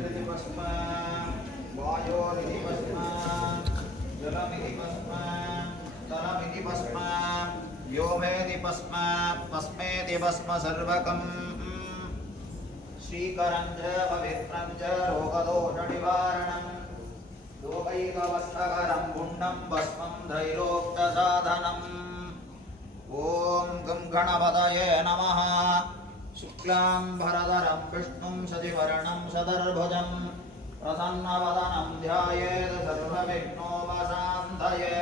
अग्निरिति भस्म वायोरिति भस्म जलमिति भस्म तलमिति भस्म व्योमेति भस्म भस्मेति भस्म सर्वकम् श्रीकरं च पवित्रं च रोगदोषनिवारणं लोकैकवस्त्रकरं पुण्यं भस्मं त्रैलोक्यसाधनम् ॐ गं गणपतये नमः शुक्लाम्बरधरं विष्णुं शशिवर्णं शतर्भुजं प्रसन्नवदनं ध्यायेत् सर्वविघ्नोपशान्तये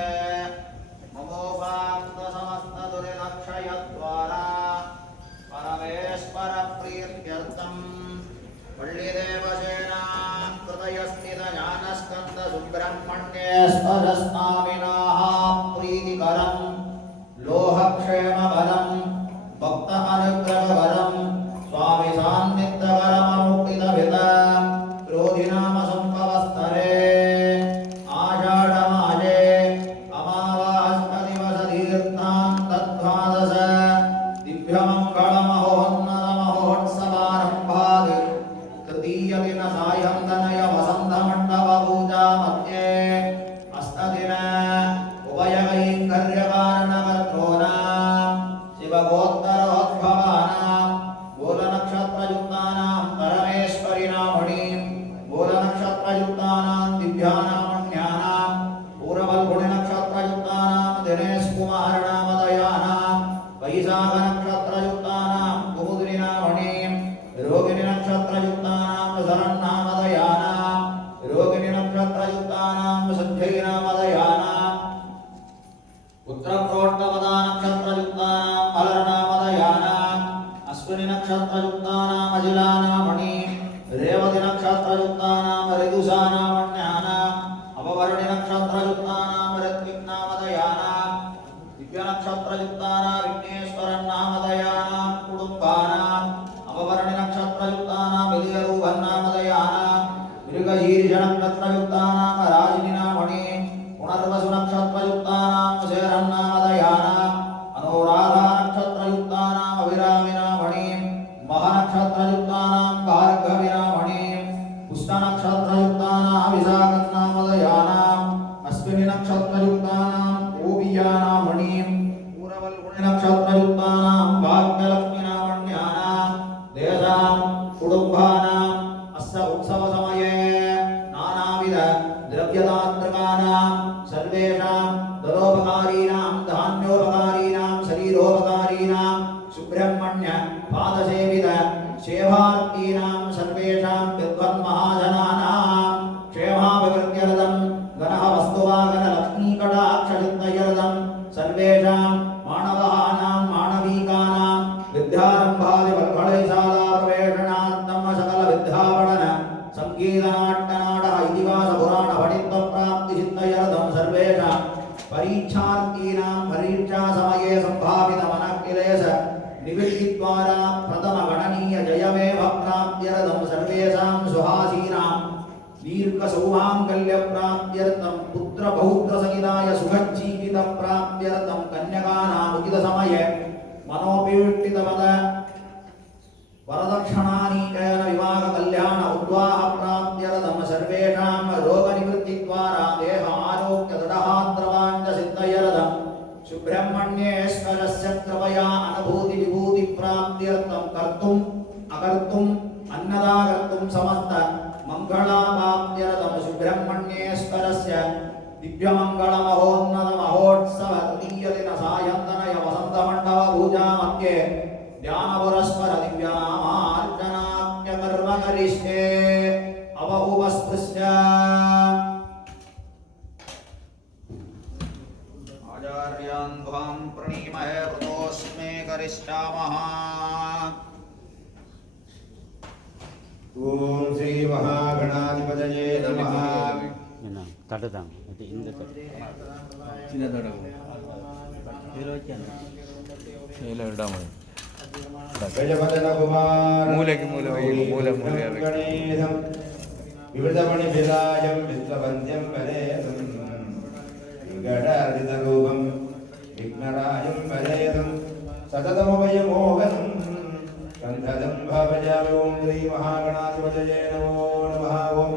ममोपान्तसमस्तदुरितक्षयद्वारा परमेश्वरप्रीत्यर्थं वल्लीदेवसेना कृतयस्थितज्ञानस्कन्दसुब्रह्मण्येश्वरस्वामिनाः प्रीतिकरं लोहक्षेमकरं भक्त अनुग्रहकरं स्वामी सान्निध्यकरममुक्तिदभितं क्रोधिनामसम्भवस्तरे आषाढमासे अमावास्पदिवसतीर्थां तद्वादश दिव्यमङ्गलमहोन्नतमहोत्सवारम्भात् तृतीयदिन सायन्तनय वसन्तमण्डपपूजा मध्ये अष्टदिन उभयकैङ्कर्यकारणकर्तॄणां शिवगोत्तरोद्भवानां मूलनक्षत्रयुक्तानां परमेश्वरिणां मुनीं मूलनक्षत्रयुक्तानां दिव्यानामण्यानां पूर्वफल्गुणिनक्षत्रयुक्तानां दिनेशकुमारनामधयानां वैशाखनक्षत्रयुक्तानां कुमुदिनीनां मुनीं रोगिणीनक्षत्रयुक्तानां शरण्नामधयानां रोगिणीनक्षत्रयुक्तानां सञ्जयनामधयानां उत्तरप्रोष्ठपदानक्षत्रयुक्तानां मलरनामधयानाम् अश्विनीनक्षत्रयुक्तानाम् अजिलानां मुनीं रेवतीनक्षत्रयुक्तानां ऋदुषानामण्यानाम् अपवर्णिनक्षत्रयुक्तानां ऋत्विक्नामधयानां दिव्यनक्षत्रयुक्तानां विघ्नेश्वरन्नामधयानां कुटुम्बानाम् अपवर्णिनक्षत्रयुक्तानां विजयरूपन्नामधयानां मृगशीर्षनक्षत्रयुक्तानां राजिनीनां मुनीं पुनर्वसुनक्षत्रयुक्तानां शेरन्नामधयानाम् अनुराधानक्षत्रयुक्तानां अभिरामिनां मुनीं महनक्षत्रयुक्तानां भार्गविनां मुनीं पुष्टनक्षत्रयुक्तानां विशाखन्नामधयानाम् अश्विनीनक्षत्रयुक्तानां ओबियानां मुनीं पूरवल्गुणिनक्षत्रयुक्तानां भाग्यलक्ष्मीनामण्यानां तेषां कुटुम्बानाम् अस्य उत्सवसमये नानाविध द्रव्यदान्तकानां सर्वेषां दरोपकारीणां धान्योपकारीणां शरीरोपकारीणां सुब्रह्मण्य पादसेवित सेवार्थीनां सर्वेषां विद्वन्महाजनानां क्षेमाभिवृद्ध्यर्थं गणः वस्तुवागणलक्ष्मीकटाक्षचित्तयर्थं सर्वेषां मानवानां माणवीकानां विद्यारम्भादिवल्कलैशालाप्रवेशनार्थं सकलविद्यापठन संगीतनाट्यनाटक इतिहासपुराणपठित्वप्राप्तिसिद्धयर्थं सर्वेषां परीक्षार्थीनां परीक्षासमये सम्भावितमनक्लेश निवृत्तिद्वारा प्रथमगणनीयजयमेव प्राप्त्यर्थं सर्वेषां सुहासीनां दीर्घसौमाङ्गल्यप्राप्त्यर्थं पुत्रपौत्रसहिताय सुखजीवितप्राप्त्यर्थं कन्यकानाम् उचितसमये मनोपीष्टितपद वरदक्षिणानीकयन विवाह कल्याण उद्वाह प्राप्त्यर्थं सर्वेषां रोगनिवृत्तिद्वारा देह आरोग्य दृढहात्रवाञ्च सिद्धयर्थं सुब्रह्मण्येश्वरस्य कृपया अनुभूति विभूति प्राप्त्यर्थं कर्तुम् अकर्तुम् अन्नदाकर्तुं समस्त मङ्गलापाप्त्यर्थं सुब्रह्मण्येश्वरस्य दिव्यमङ्गलमहोन्नतमहोत्सव तृतीयदिन सायन्तनय वसन्तमण्डपपूजा मध्ये ध्यानपुरस्पर दिव्यनामार्चनाख्यकर्म करिष्ये अव उपस्पृश्य आचार्यान् त्वां प्रणीमहे व्रतोऽस्मे करिष्यामः। ओम श्री महागणाधिपतये नमः। तटदां इति इंदत चिन्ह तडगु हेलो इडामु गजवदन कुमार मूलके मूल मूल मूल गणेशं विवृतमणि विलायं विश्ववन्द्यं वरेदं विघटादितरूपं विघ्नरायं वरेदं सततमभयमोहनं कन्धदं भावयामि। ओम श्री महागणाधिपतये नमो नमः। नमः ओम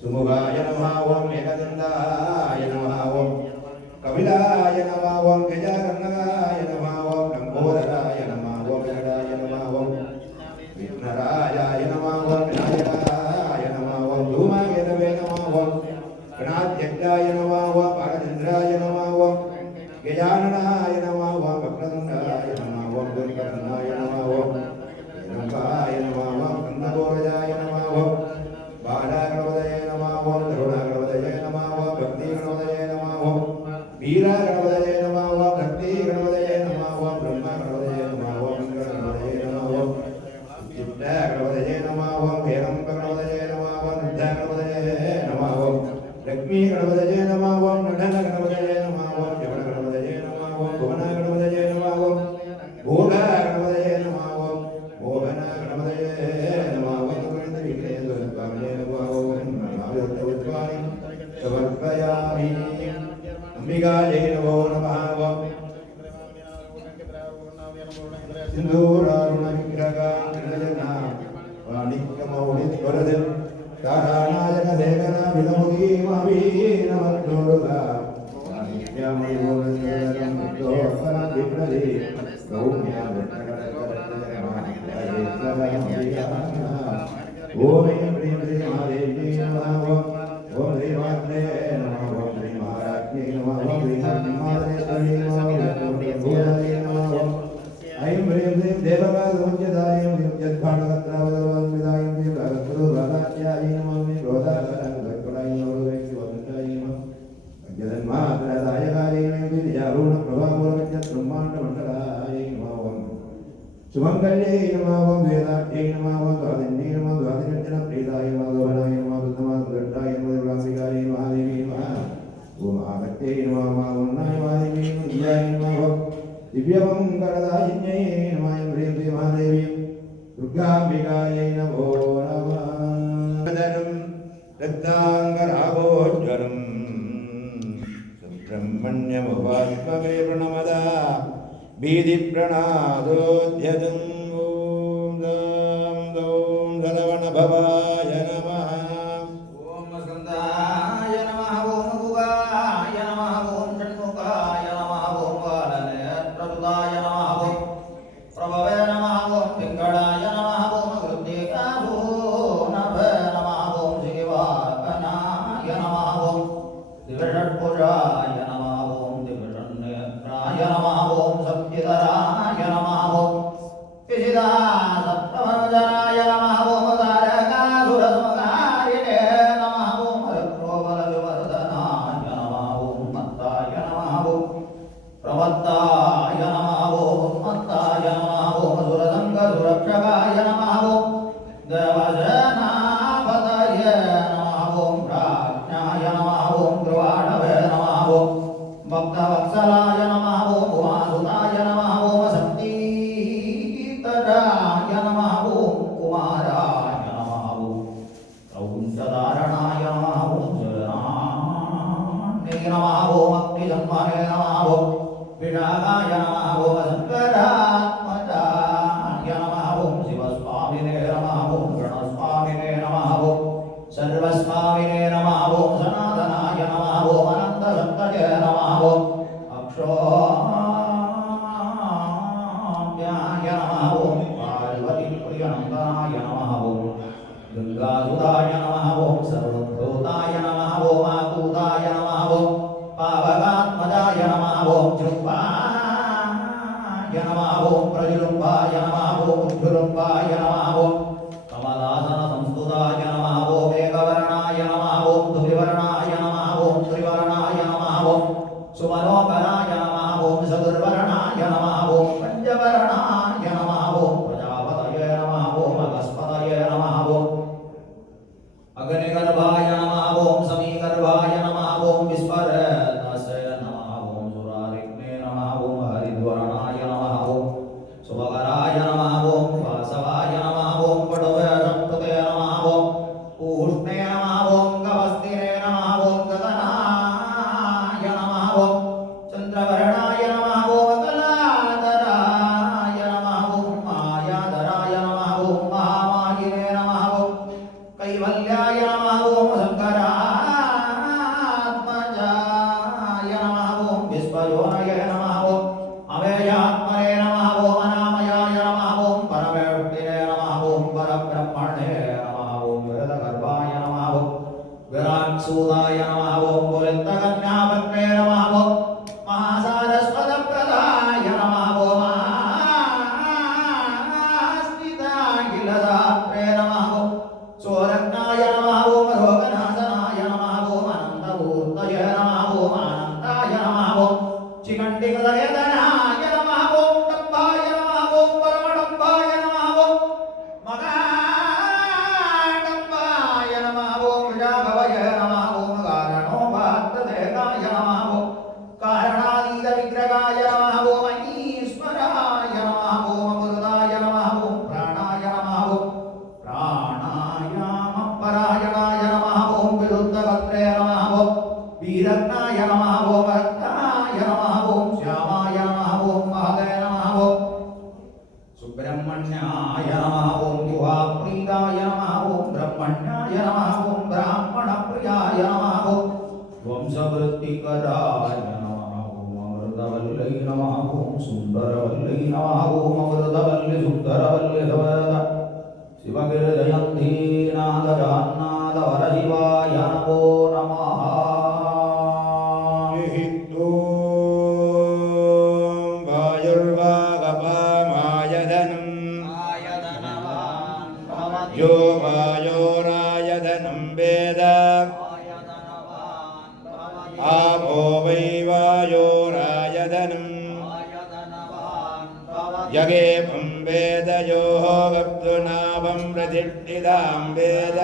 सुमुखाय नमः ओम एकदन्ताय नमः ओम कपिलाय नमः ओम गजाननाय नमः ओम लंबोदराय नमः ओम गरुडाय नमः ओम विघ्नराजाय नमः ओम विनायकाय नमः ओम धूमकेतवे नमः ओम गणाध्यक्षाय नमः ओम बालचन्द्राय नमः ओम गजाननाय नमः ओम वक्रतुण्डाय नमः ओम दुर्गन्धाय नमः ओम हिरण्यकाय नमः ओम कन्दगोरजाय नमः ओम बालागणपतये नमः ओम तरुणागणपतये नमः ओम भक्तिगणपतये नमः ओम वीरगणपतये नमः ओम भक्तिगणपतये नमः ओम ब्रह्मगणपतये नमः ओम इंद्रगणपतये नमः ओम चित्तगणपतये नमः ओम हेरम्बगणपतये नमः ओम विद्यागणपतये नमः ओम लक्ष्मीगणपतये नमः ओम नटनगणपतये नमः ओम जगन्गणपतये नमः ओम भुवनगणपतये नमः ओम भोगगणपतये नमः ओम मोहनगणपतये नमः ओम विघ्नेश्वरस्वामिने नमः ओम महावीरत्वत्वानि समर्पयामि अंबिकायै नमो नमः ओम सिन्दूरारुणविग्रहाङ्कृतजना वाणिक्यमौलिस्वरदिं तारानायक देवना विनमुदीमवीनमद्दुर्गा वाणिक्यमयूरचरणं दोषनं विप्रदे गौम्या ओम ऐं ह्रीं श्रीं महादेव्यै नमः ओम श्री मात्रे नमः ओम श्री महाराज्ञै नमः ओम श्री मातरेश्वरी नमः ओम भूताय नमः ओम ऐं ह्रीं श्रीं देवकासमुच्यतायै ह्रीं यद्भाणवत्रावतवन्वितायै ह्रीं भगवद्गुरुराधात्यायै नमः ह्रीं गोदाधराङ्गकलायै नमः वैश्ववन्तायै नमः जगन्मातृदायकायै ह्रीं निजारूढप्रभामूलमध्यब्रह्माण्डमण्डलायै नमः ओम सुमङ्गल्यै नमः ओम वेदात्यै नमः ओम स्वादिन्यै नमः स्वादिनञ्जनप्रीताय नमः गोवनाय नमः बुद्धमातृगड्डाय नमः दुर्गाम्बिकायै महादेवी नमः ओम महाभक्त्यै नमः महावन्नाय महादेवी नमः नमः दिव्यमङ्गलदायिन्यै नमः ऐं ह्रीं श्रीं महादेवी दुर्गाम्बिकायै नमो नमः रक्ताङ्गरागोज्ज्वलम् सुब्रह्मण्यमुपास्महे प्रणमदा भीतिप्रणादोऽध्यतम् ॐ दां दौं धनवनभवाय नमः ओम स्कन्दाय नमः ओम भुवाय नमः ओम षण्मुखाय नमः ओम बालनेत्रसुताय नमः ओम प्रभवे नमः ओम पिङ्गळाय नमः ओम कृत्तिकाभूनभे नमः ओम शिवाकनाय नमः ओम दिवषट्भुजाय नमः ओम दिवषन्नेत्राय नमः ओम सत्यधराय नमः ओम विशिदासप्तमर्जनाय नमः ओम तारकासुरसमकारिणे नमः ओम रक्रोबलविवर्धनाय नमः ओम मत्ताय नमः ओम प्रमत्ताय नमः ओम उन्मत्ताय नमः ओम सुरसङ्गसुरक्षकाय नमः ओम देवसेनापतये नमः ओम प्राज्ञाय नमः ओम गृहाणवे नमः ओम भक्तवत्सलाय नमः ओम उमासुताय नमः ओम शक्तितराय नमः ओम कुमाराय नमः ओम क्रौञ्चधारणाय नमः ओम शरणाय नमः ओम अग्निजन्मने नमः ओम विशाखाय नमः ओम शङ्करात्मजाय नमः ओम शिवस्वामिने नमः ओम गणस्वामिने नमः ओम सर्वस्वामिने नमः ओम सनातनाय नमः ओम अनन्तसत्तये नमः ओम अक्षोभ्याय नमः ओम पार्वतीप्रियनन्दनाय नमः ओम गङ्गासुताय नमः ओम सर्वभूताय नमः ओम आकूताय नमः ओम पावकात्मजाय नमः ओम जृम्भाय नमः ओम प्रजृम्भाय नमः ओम उद्धृम्भाय नमः ओम कमलासनसंस्तुताय नमः ओम एकवर्णाय नमः ओम द्विवर्णाय नमः ओम त्रिवर्णाय नमः ओम सुमनोकराय नमः ओम चतुर्वर्णाय नमः ओम पञ्चवर्णाय नमः ओम प्रजापतये नमः ओम अगस्पतये नमः ओम परब्रह्मणे नमः ओम वेदगर्भाय नमः ओम विराट्सूदाय नमः ओम पुलितकन्यापत्रे नमः ओम महासारस्वतप्रदाय नमः ओम आस्तिताखिलदात्रे नमः ओम सोरज्ञाय नमः ओम रोगनाशनाय नमः ओम अनन्तमूर्तये नमः ओम अनन्ताय नमः ओम चिकण्डिकृतवेदनाय नमः ओम डम्बाय नमः ओम परमडम्बाय नमः ओम मगाडम्बाय नमः ओम राघवये नमः ओम कारणोपात्तदेहाय नमः ओम कारणातीतविग्रहाय नमः ओम ईश्वराय नमः ओम अमृताय नमः ओम प्राणाय नमः ओम प्राणायामपरायणाय नमः ओम विरुद्धकर्त्रे नमः ओम वीरज्ञाय नमः ओम रत्नाय नमः ओम श्यामाय नमः ओम महदे नमः ओम सुब्रह्मण्याय नमः ओम गुहाप्रीताय नमः ओम ब्रह्मण्याय नमः ओम ब्राह्मणप्रियाय नमः ओम वंशवृत्तिकराय नमः ओम अमृतवल्लै नमः ओम सुन्दरवल्लै नमः ओम अमृतवल्ली सुन्दरवल्ली भवद शिवगिरिजयन्ती नादजान्नाद वरशिवाय नमो नमः यो वायोरायधनं वेद आपो वै वायोरायधनं यगेपं वेद यो वक्तुनाभं प्रतिष्ठितां वेद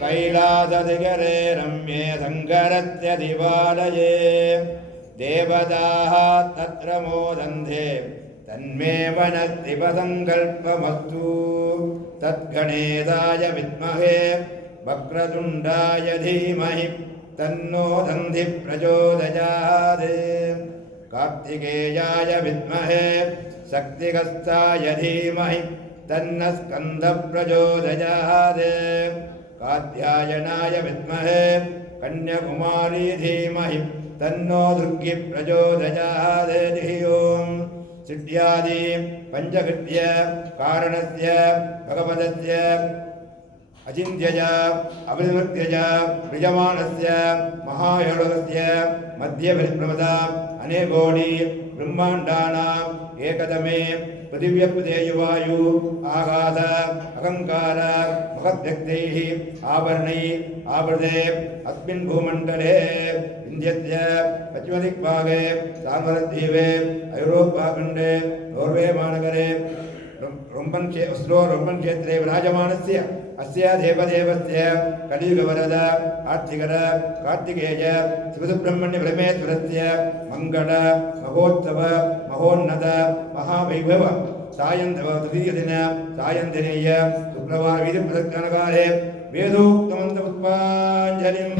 कैलासदिगरे रम्ये शङ्करत्यधिवालये देवताः तत्र मोदन्ते तन्मे वनस्तिपसङ्कल्पमस्तु तद्गणेशाय विद्महे वक्रतुण्डाय धीमहि तन्नो दन्ति प्रचोदयात् कार्तिकेयाय विद्महे शक्तिकस्ताय धीमहि तन्नः स्कन्दः प्रचोदयात् कात्यायनाय विद्महे कन्याकुमारी धीमहि तन्नो दुर्गी प्रचोदयात् धियो सिद्ध्यादि पंचकृत्य कारणस्य भगवतस्य अचिन्त्यज अभिनिवृत्त्यज विजमानस्य महायोगस्य मध्यविप्रमदा अनेकोटि ब्रह्माण्डानाम् एकतमे पृथिव्यपदेयुवायु आघात अहंकार महद्व्यक्तैः आवरणैः आवृते अस्मिन् भूमण्डले इन्द्यस्य पश्चिमदिक्भागे सान्वरद्वीपे ऐरोपाखण्डे नोर्वे महानगरे रोम्बन् क्षेत्रे विराजमानस्य अस्य देवदेवस्य कलियुगवरद आर्तिकर कार्तिकेय शिवसुब्रह्मण्य परमेश्वरस्य मंगल महोत्सव महोन्नत महावैभव सायन्तव तृतीयदिन सायन्तनीय शुक्रवार वीधि प्रदक्षिणकाले वेदोक्तमन्त्र पुष्पाञ्जलिं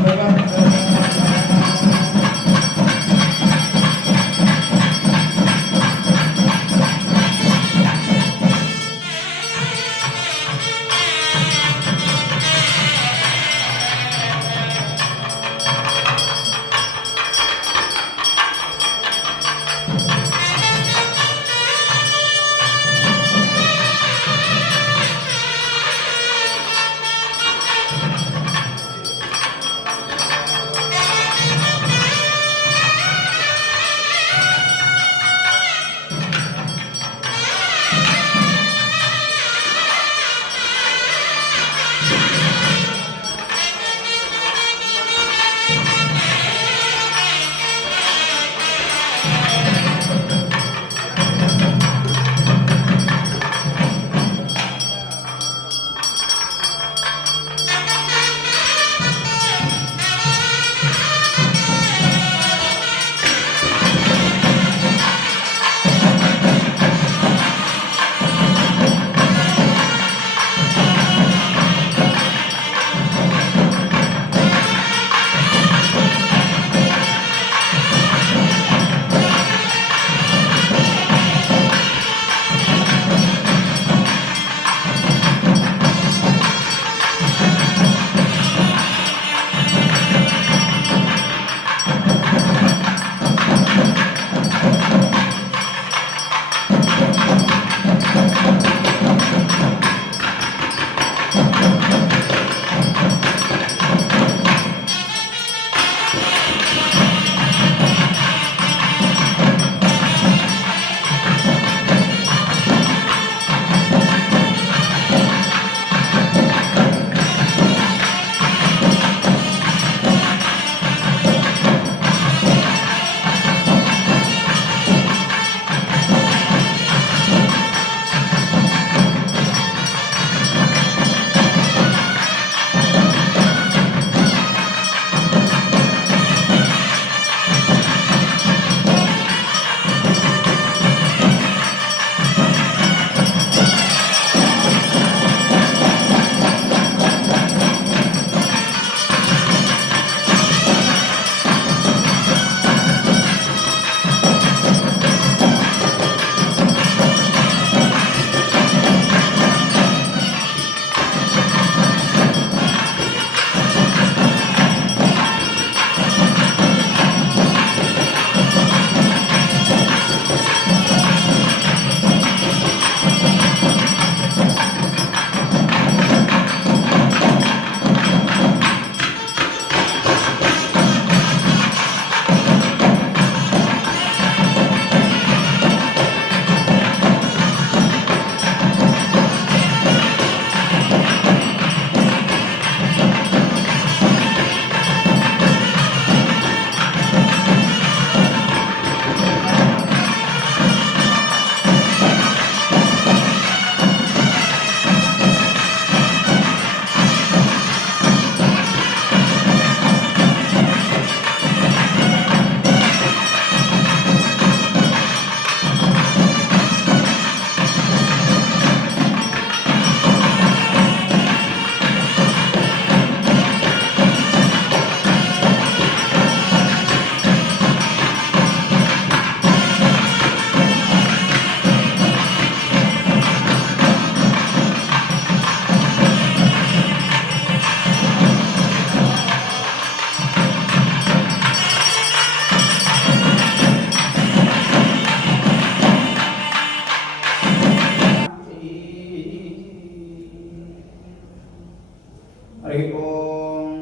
हरि ओम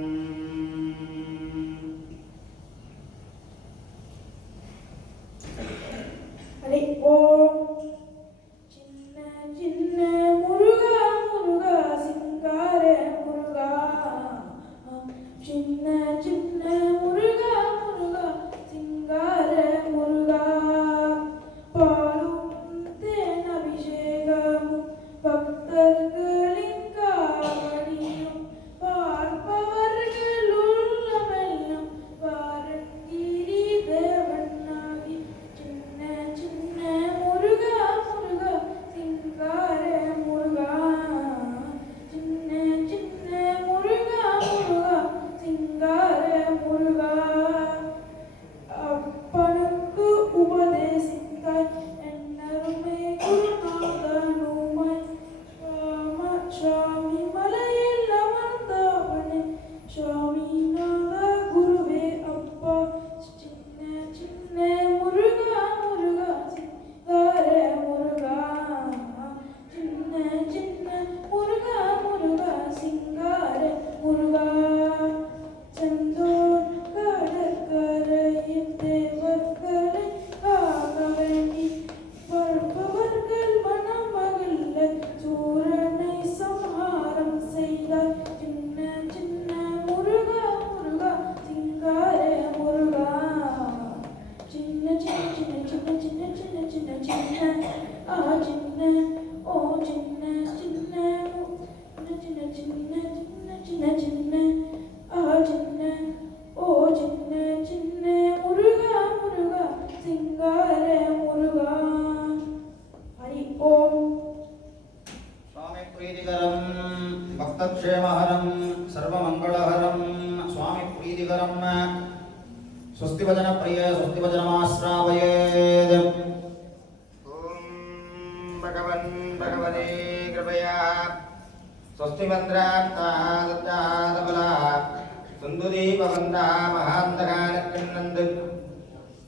हरि ओम चिन्न चिन्न मुरुगा मुरुगा सिंगार मुरुगा चिन्न चिन्न मुरुगा मुरुगा सिंगार मुरुगा பாடும் தேன் அபிஷேகமும் பக்தர்களின் காவடியும் பார்ப்பவர்கள் உள்ளமெல்லாம் வாரங்கிரி தேவனாகி சின்ன சின்ன முருகா முருகா சிங்கார முருகா சின்ன சின்ன முருகா முருகா சிங்கார முருகா அப்பனுக்கு உபதேசித்தாய் என்னருமே குருநாதனுமாய் சுவாமி மலையில் அமர்ந்தவனே சுவாமிநாத குருவே அப்பா சின்ன சின்ன முருகா முருகா சிங்கார முருகா சின்ன சின்ன முருகா முருகா சிங்கார முருகா செந்தூர் கடற்கரையில் தேவர்களை காக்க வேண்டி பருப்பவர்கள் மனம் மகிழ்ல சூரனை சம்ஹாரம் செய்தார் சின்ன சின்ன முருகா முருகா சிங்கார முருகா சின்ன சின்ன சின்ன சின்ன சின்ன சின்ன சின்ன சின்ன சின்ன ஓ சின்ன சின்ன சின்ன சின்ன சின்ன சின்ன சின்ன சின்ன ஓ சின்ன சின்ன முருகா முருகா சிங்கார முருகா ஹரி ஓம் स्वामी प्रीतिकरं भक्तक्षेमहरं सर्वमङ्गलहरं स्वामी प्रीतिकरं स्वस्तिवचनप्रिय स्वस्तिवचनमाश्रावयेत् ॐ भगवन् भगवते कृपया स्वस्तिमन्त्रार्थादबला सुन्दुदीपवन्तः महान्तकानकृण्णन्त्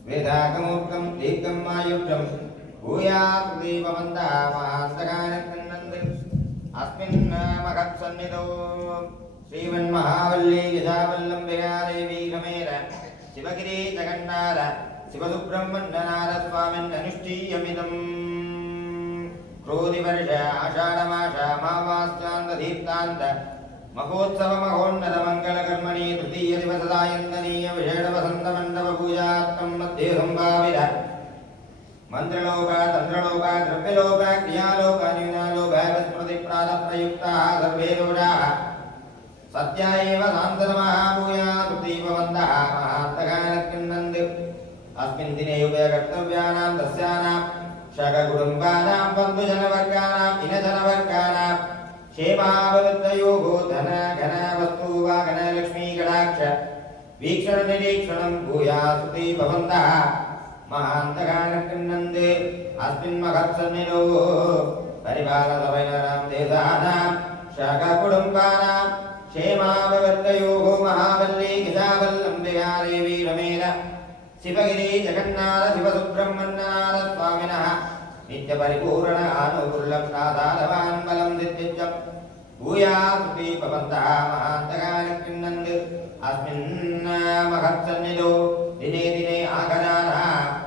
वेदागमूर्खं दीर्घं आयुष्यं भूयात् दीपवन्तः महान्तकानकृण्णन्त् अस्मिन् महत्सन्निधौ श्रीमन्महावल्ली यजावल्लम्बिका देवी समेत शिवगिरी जगन्नाथ शिवसुब्रह्मण्यनाथ स्वामिन्ननुष्ठीयमिदम् क्रोधिवर्ष आषाढमास अमावास्यान्तदीप्तान्त महोत्सव महोन्नतमङ्गलकर्मणि तृतीयदिवसदायन्तनीय विषेणवसन्तमण्डपपूजात्मं मध्ये सम्भावित मन्त्रलोक तन्त्रलोक द्रव्यलोक क्रियालोक न्यूनालोक विस्मृतिप्रातप्रयुक्ताः सर्वे दोषाः सत्या एव सान्तनमः भूयात् दीपवन्तः महान्तकानकृण्णन्त् अस्मिन् दिने उभयकर्तव्यानां तस्यानां शककुटुम्बानां बन्धुजनवर्गाणाम् इनधनवर्गाणां क्षेमावृद्धयोः धन घन वस्तु वा घनलक्ष्मी कटाक्ष वीक्षणनिरीक्षणं भूयात् दीपवन्तः महान्तकानकृण्णन्त् अस्मिन् महत्सन्निधौ परिपालसवैनरां देशानां शककुटुम्बानां क्षेमावृद्धयोः महावल्ली गिजावल्लम्बिका देवी रमेण शिवगिरी जगन्नाथ शिवसुब्रह्मण्यनाथ स्वामिनः नित्यपरिपूर्ण आनुकूल्यप्रासादवान् बलं दिद्यं भूयात् दीपवन्तः महान्तकानकृण्णन्त् अस्मिन् महत्सन्निधौ दिने दिने आगतानाः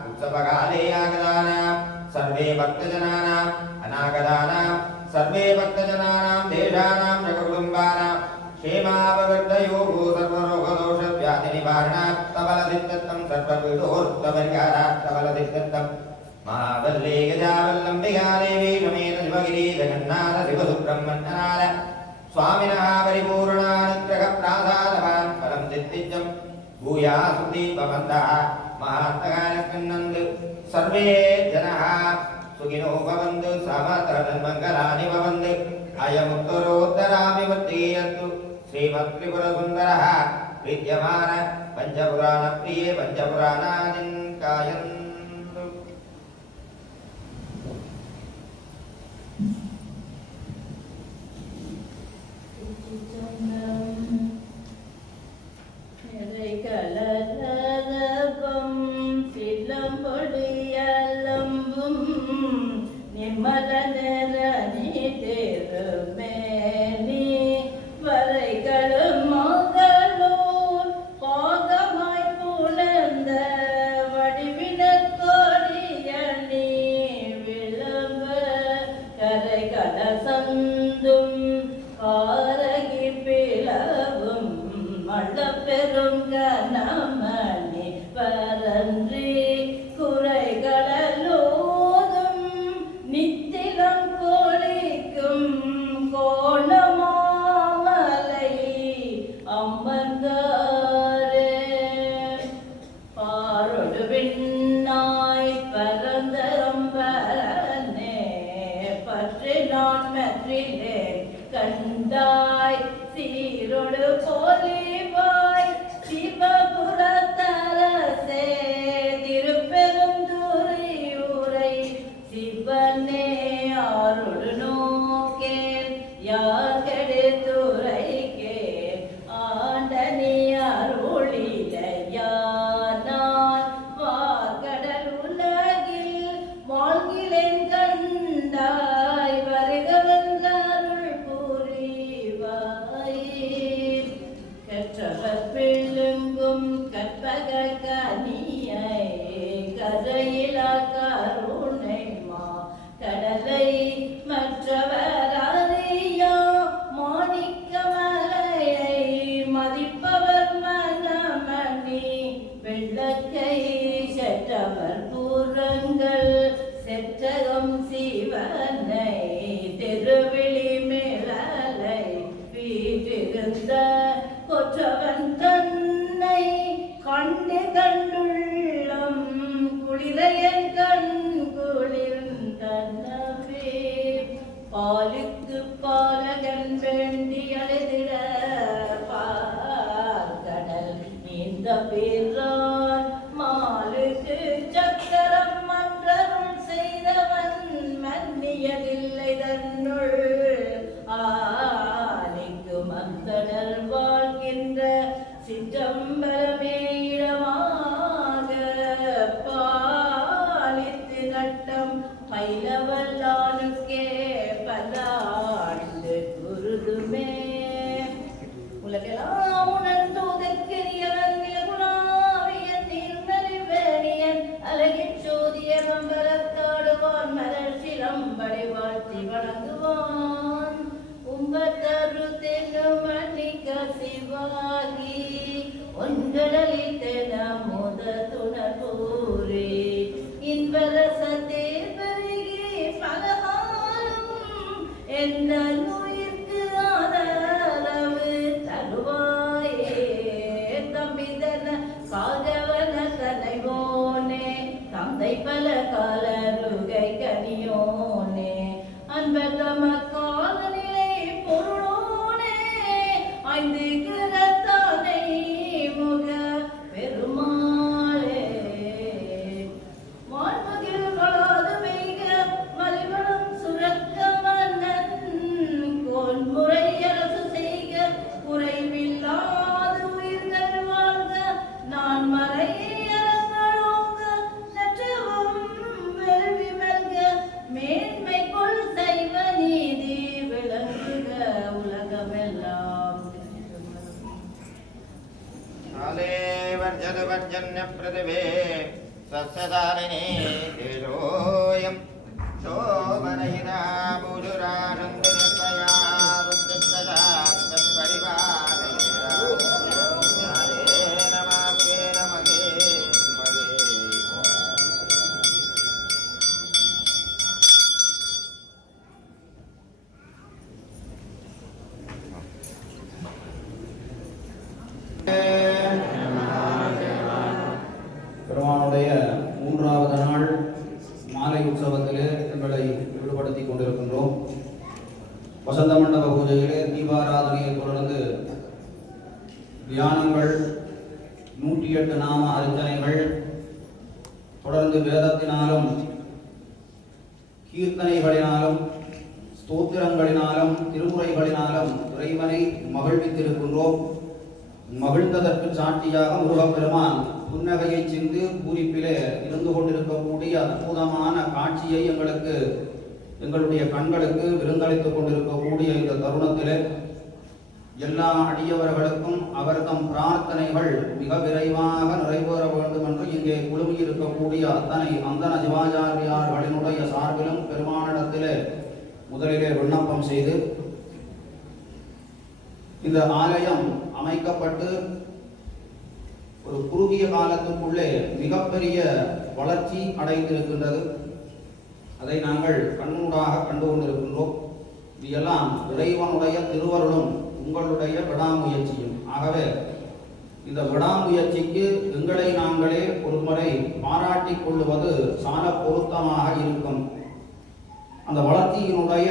उत्सवकाले आगतानां सर्वे भक्तजनानाम् अनागतानां सर्वे भक्तजनानां देशानां शककुटुम्बानां क्षेमावृद्धयोः सर्वरोगदोषव्याधिनिवारणार्थबलसिद्धं सर्वपीडोर्ध्वपरिहारार्थबलसिद्धं महावल्ली गजावल्लम्बिका देवी समेत शिवगिरी जगन्नाथ शिवसुब्रह्मण्यनाथ स्वामिनः परिपूर्णानुग्रहप्रासादवान् फलं सिद्धिजं भूयात् दीपवन्तः महान्तकानकृण्णन्त् सर्वे जनाः सुखिनो भवन्तु समस्तसन्मङ्गलानि भवन्तु अयमुत्तरोत्तराभिवृद्धियन्तु श्रीमत्त्रिपुरसुन्दरः विद्यमान पञ्चपुराणप्रिये पञ्चपुराणानि गायन्तु நிம்மல நிற நீ தேருமே நீ வரைகள் கற்றிலே கண்டாய் சீரொடு போலிவாய் சிவபுரத்தரசே திருப்பெருந்துறையூரை சிவனே ஆருடு நோக்கேன் யார் கெடுத்துரைக்கே ஆண்டனி அருளிலையா நான் வார்கடல் உலகில் வாழ்கிலேன் கண்டாய் வருகவென்றருள் புரிவாய் கற்றவர் பிள்ளுங்கும் கற்பக கனியை கரையிலா கருணை மா கடலை மற்றவர் அறியா மாணிக்க மலையை மதிப்பவர் மனமணி வெள்ளக்கை செற்றவர் பூரங்கள் செற்றகம் சிவனை திருவிழி மேலலை வீட்டிருந்த கொற்றவன் தன்னை கண்டு கண்டுள்ளம் குளிரையன் கண் குளிர்ந்தனவே பாலுக்கு பாலகன் வேண்டி அழுதிட பார்கடல் நீந்த பேரான் மாலுக்கு சக்கரம் மன்றருள் செய்தவன் மன்னியதில்லை தன்னுள் ஆலிக்கு மந்தனர் வாழ்கின்ற சிற்றம்பலமே இடமாக பாலித்து நட்டம் பயிலவல்லானுக்கே பல்லாண்டு குருதுமே உலகெல்லாம் உணர்ந்தோதற்கரியவன் நிலகுலாவியன் நீர்மறிவேணியன் அழகின் சோதிய மம்பலத்தாடுவான் மலர் சிலம்படை வாழ்த்தி வணங்குவான் உம்பத்தரு தென்னும் மன்னிக்க சிவாகி ஒன்றடலில் தென முத துணர்பூரே இன்பரசத்தே பெருகி பலகாலம் எந்த நோயிற்கு ஆதரவு தருவாயே தம்பிதன காகவன தலைவோனே தந்தை பல காலருகை கனியோனே அன்பர் தமக்கால நிலை பொருளோனே ஐந்து கிரத்தானை முக பெருமாளே வான்மகிழ் வளாது வைக மலிவனம் சுரக்க மன்னன் கோன்முறை அரசு செய்க குறைவில்லாது உயிர்கள் வாழ்க நான் மறை அரங்கோங்க நற்றவும் வெல்வி மல்க மேன்மை கொள் சைவ நீதி விளங்குக உலகமெல்லாம் काले वर्जदवर्जन्य प्रतिभे सस्यदारिणे तेजोऽयं शोभनहिता बुधुरानन्दनिर्भया बुद्धिप्रदा तत्परिवारयिता ज्ञानेन मार्गेण मगे मगे பெருமானுடைய மூன்றாவது நாள் மாலை உற்சவத்திலே எங்களை ஈடுபடுத்திக் கொண்டிருக்கின்றோம். வசந்த மண்டப பூஜையிலே தீபாராதனையை தொடர்ந்து தியானங்கள், 108 நாம அர்ச்சனைகள், தொடர்ந்து வேதத்தினாலும் கீர்த்தனைகளினாலும் ஸ்தோத்திரங்களினாலும் திருமுறைகளினாலும் இறைவனை மகிழ்வித்திருக்கின்றோம். மகிழ்ந்ததற்கு சாட்சியாக முருகப்பெருமான் புன்னகையை சிந்து பூரிப்பிலே இருந்து கொண்டிருக்கக்கூடிய அற்புதமான காட்சியை எங்களுடைய கண்களுக்கு விருந்தளித்துக் கொண்டிருக்கக்கூடிய இந்த தருணத்திலே எல்லா அடியவர்களுக்கும் அவர்தம் பிரார்த்தனைகள் மிக விரைவாக நிறைவேற வேண்டும் என்று இங்கே குழுமியிருக்கக்கூடிய அத்தனை அந்தன சிவாச்சாரியார்களினுடைய சார்பிலும் பெருமானிடத்திலே முதலிலே விண்ணப்பம் செய்து இந்த ஆலயம் அமைக்கப்பட்டு ஒரு குறுகிய காலத்துக்குள்ளே மிகப்பெரிய வளர்ச்சி அடைந்திருக்கின்றது. அதை நாங்கள் கண்ணூடாக கண்டு கொண்டிருக்கின்றோம். இது எல்லாம் இறைவனுடைய திருவருளும் உங்களுடைய விடாமுயற்சியும். ஆகவே இந்த விடாமுயற்சிக்கு எங்களை நாங்களே ஒரு முறை பாராட்டிக் கொள்வது சால பொருத்தமாக இருக்கும். அந்த வளர்ச்சியினுடைய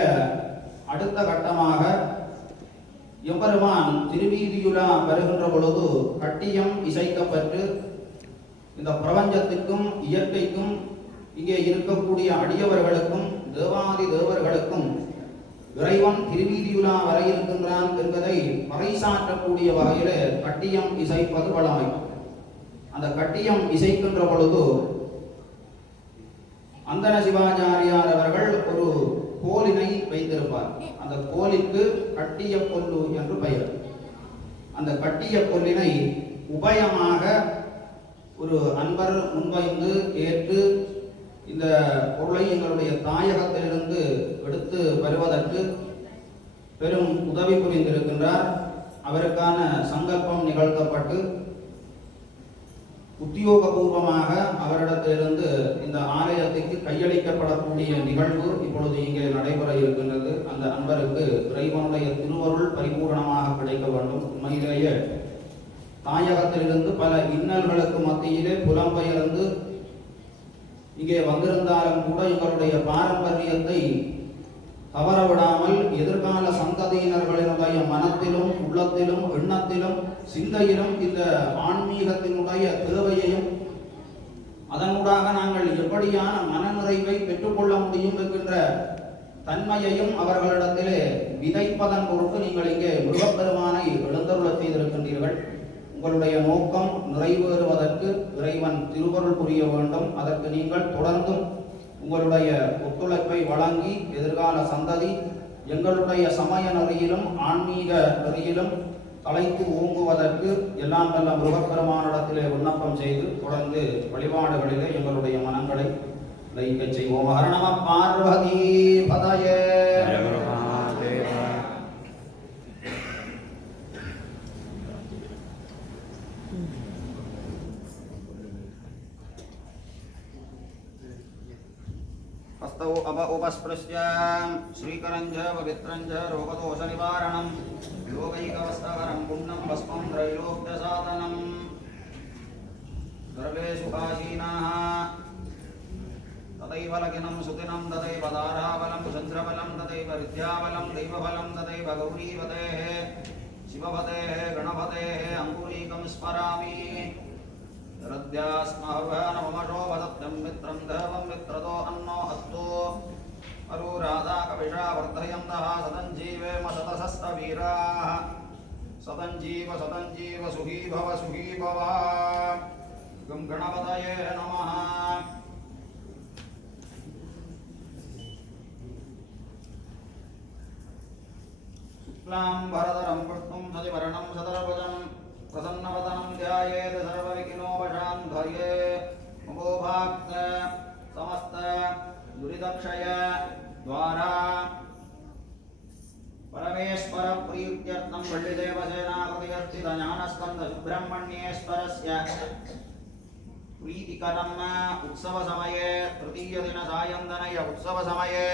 அடுத்த கட்டமாக எம்பெருமான் திருவீதியுலா வருகின்ற பொழுது கட்டியம் இசைக்கப்பட்டு இந்த பிரபஞ்சத்திற்கும் இயற்கைக்கும் இங்கே இருக்கக்கூடிய அடியவர்களுக்கும் தேவாதி தேவர்களுக்கும் இறைவன் திருவீதியுலா வர இருக்கின்றான் என்பதை பறைசாற்றக்கூடிய வகையில் கட்டியம் இசைப்பது வழமை. அந்த கட்டியம் இசைக்கின்ற பொழுது அந்தன சிவாச்சாரியார் அவர்கள் ஒரு கோலினை வைத்திருப்பார். அந்த கோலிற்கு கட்டிய கொல்லு என்று பெயர். அந்த கட்டிய கொல்லினை உபயமாக ஒரு அன்பர் முன்வைந்து ஏற்று இந்த பொருளை எங்களுடைய தாயகத்திலிருந்து எடுத்து வருவதற்கு பெரும் உதவி புரிந்திருக்கின்றார். அவருக்கான சங்கல்பம் நிகழ்த்தப்பட்டு உத்தியோகபூர்வமாக அவரிடத்திலிருந்து இந்த ஆலயத்திற்கு கையளிக்கப்படக்கூடிய நிகழ்வு இப்பொழுது இங்கே நடைபெற இருக்கின்றது. அந்த அன்பருக்கு இறைவனுடைய திருவருள் பரிபூர்ணமாக கிடைக்க வேண்டும். உண்மையிலேயே தாயகத்திலிருந்து பல இன்னல்களுக்கு மத்தியிலே புலம்பெயர்ந்து இங்கே வந்திருந்தாலும் கூட எங்களுடைய பாரம்பரியத்தை தவறவிடாமல் எதிர்கால சந்ததியினர்களினுடைய மனத்திலும் உள்ளத்திலும் எண்ணத்திலும் சிந்தையிலும் இந்த ஆன்மீகத்தினுடைய தேவையையும் அதனூடாக நாங்கள் எப்படியான மனநிறைவை பெற்றுக்கொள்ள முடியும் என்கின்ற தன்மையையும் அவர்களிடத்திலே விதைப்பதன் பொருட்டு நீங்கள் இங்கே முருகப்பெருமானை எழுந்தருளச் செய்திருக்கின்றீர்கள். உங்களுடைய நோக்கம் நிறைவேறுவதற்கு இறைவன் திருவருள் புரிய வேண்டும். அதற்கு நீங்கள் தொடர்ந்தும் உங்களுடைய ஒத்துழைப்பை வழங்கி எதிர்கால சந்ததி எங்களுடைய சமய நெறியிலும் ஆன்மீக நெறியிலும் தலைத்து ஓங்குவதற்கு எல்லாம் வல்ல முருகப்பெருமானிடத்திலே விண்ணப்பம் செய்து தொடர்ந்து வழிபாடுகளிலே எங்களுடைய மனங்களை லயிக்கச் செய்வோம். ஹர நம பார்வதி பதயே. हस्तौ अप उपस्पृश्य श्रीकरञ्च पवित्रञ्च रोगदोषनिवारणं योगैकवस्तकरं पुण्यं भस्मं त्रैलोक्यसाधनं सर्वेषु काशीनाः तदैव लकिनं सुदिनं तदैव दाराबलं चन्द्रबलं तदैव विद्याबलं दैवबलं तदैव गौरीपतेः शिवपतेः गणपतेः अङ्कुरीकं स्मरामि रद्यास्महर्वनममशो वदत्यं मित्रं देवं मित्रतो अन्नो अस्तु अरुराधा कविषा वर्धयन्तः सदञ्जीवेम शतसहस्रवीराः सदञ्जीव सुखी भव गं गणपतये नमः। शुक्लां भरधरं विष्णुं शशिवर्णं शतर्भुजं प्रसन्नवदनं ध्यायेत् सर्वविघ्नोपशान्तये। मुखोभाक्त समस्त दुरितक्षय द्वारा परमेश्वर प्रीत्यर्थं वल्लीदेवसेनाकृतिर्थित ज्ञानस्कन्द सुब्रह्मण्येश्वरस्य प्रीतिकरम् उत्सवसमये तृतीयदिनसायन्दनय उत्सवसमये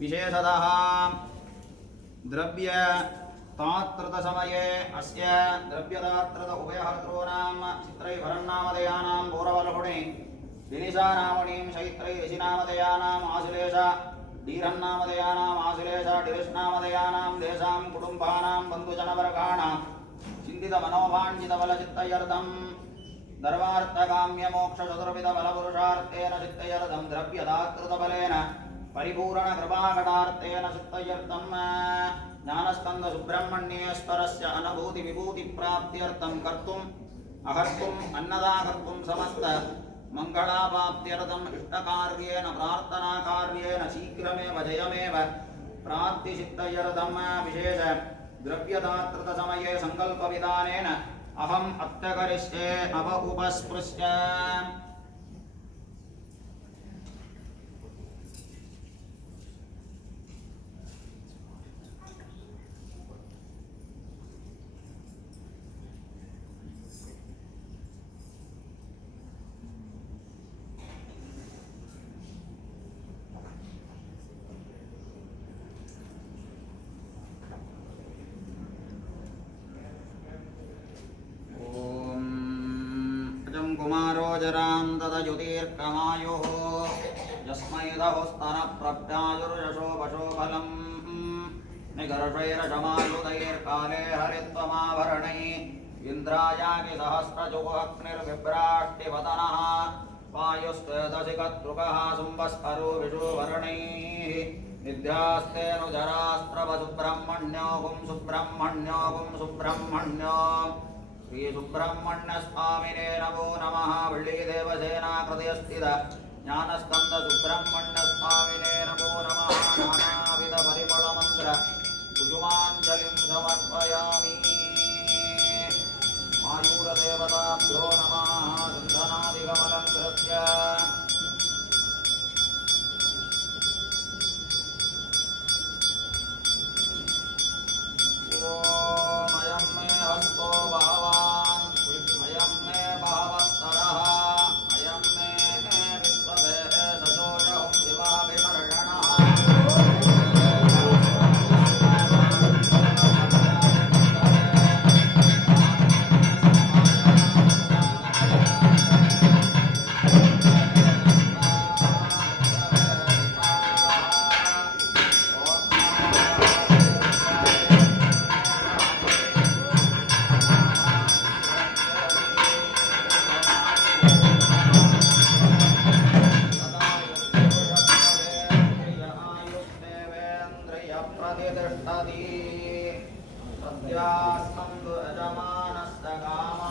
विशेषतः द्रव्य तात्रतसमये अस्य द्रव्यदात्रत उभयहर्तॄणां चित्रैभरन्नामधेयानां पौरवल्हुणे दिनिशानामणीं चैत्रै ऋषिनामधेयानाम् आश्लेष धीरन्नामधेयानाम् आश्लेष डिरिष्नामधेयानां देशां कुटुम्बानां बन्धुजनवर्गाणां चिन्तितमनोभाञ्जितबलचित्तयर्थं धर्मार्थकाम्यमोक्षचतुर्विधबलपुरुषार्थेन चित्तयर्थं द्रव्यदात्रतबलेन परिपूरणकृपाकटार्थेन चित्तयर्थं ज्ञानस्कन्द सुब्रह्मण्येश्वरस्य अनुभूति विभूति प्राप्त्यर्थं कर्तुम् अहर्तुम् अन्नदाकर्तुं समस्त मङ्गलापाप्त्यर्थम् इष्टकार्येण प्रार्थनाकार्येण शीघ्रमेव जयमेव प्राप्तिचित्तयर्थं विशेष द्रव्यदात्रतसमये सङ्कल्पविधानेन अहम् अत्यकरिष्ये अव उपस्पृश्य। कुमारो जरान्तदयुतीर्कमायुः यस्मै दहुस्तनः प्रप्यायुर्यशो वशो फलम् गर्भैरजमायुधैर्काले हरित्वमाभरणैः इन्द्रायागि सहस्रजुगोऽग्निर्विभ्राष्टिवदनः वायुस्तेदशिकतृकः शुम्भस्करो विषुवर्णैः निध्यास्तेऽनुजरास्त्रवसुब्रह्मण्यो गुं सुब्रह्मण्यो गुं सुब्रह्मण्यो श्रीसुब्रह्मण्यस्वामिने नमो नमः वल्लीदेवसेना कृतयस्थित ज्ञानस्कन्दसुब्रह्मण्यस्वामिने नमो नमः नानाविधपरिमलमन्त्र कुसुमाञ्जलिं समर्पयामि आयुरदेवताभ्यो नमः गन्धनादिकमलङ्कृत्य अयं मे हस्तो भगवान् अयं मे भगवत्तरः अयं मे विश्वदेः सजोजहुं शिवाभिमर्षणः प्रतिष्ठति सद्यास्मन्तु यजमानस्य कामा